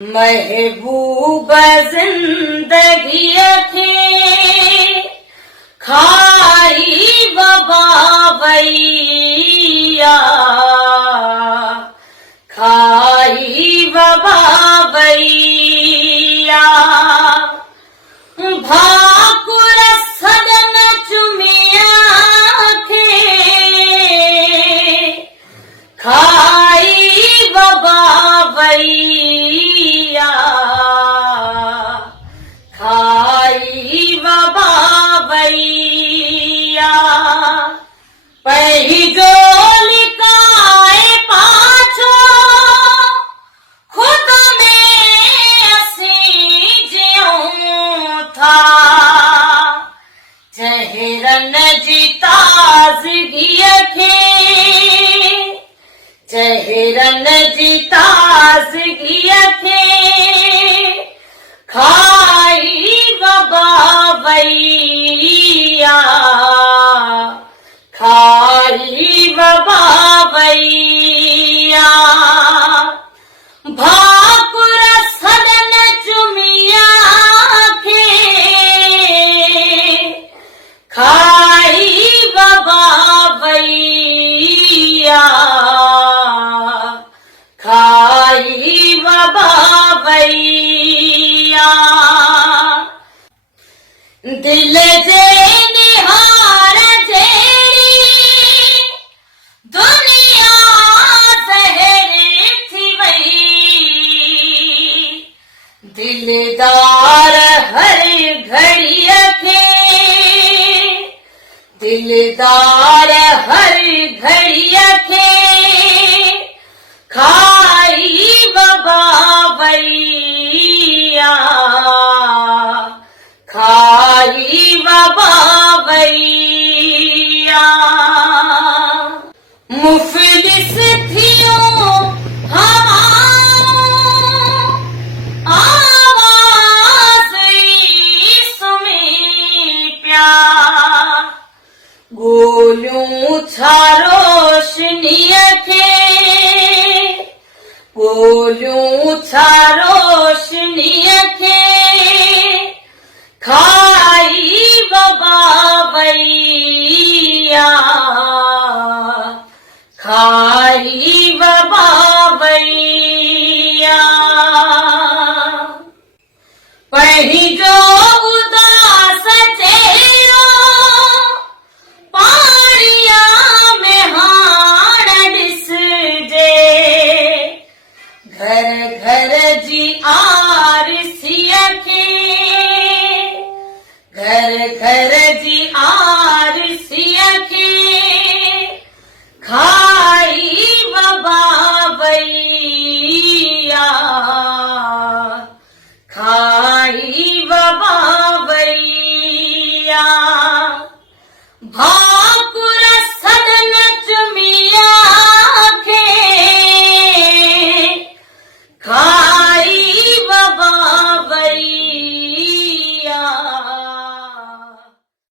महबूब जिंदगी थे खाई बबावैया खाई बबावैया भाकुर सदन चुमिया थे खाई बबावैया खाई बबावैया पही जो लिकाए पाछो खुद में असी ज्यों था चेहरन जी ताज़गी थे चेहरन जी ताज़गी थे खाई बबावैया खाई बबावैया भाकुर सदन चुमिया थे खाई बबावैया खाई बबावैया दिल जे निहार जेरी दुनिया ज़हरी थी वई दिलदार हर घड़ी थे दिलदार हर घड़ी थे खाई बबावैया खाई बबावैया मुफलिस थियो आवाज़ सुमी प्या गोलूं छा रोशनी थे गोलूं छा रोशनी थे खाई बबावैया खाई बबावैया पही जो उदास चेहरो पाणिया में हाण ॾिसजे घर घर जी आरसी खे घर घर जी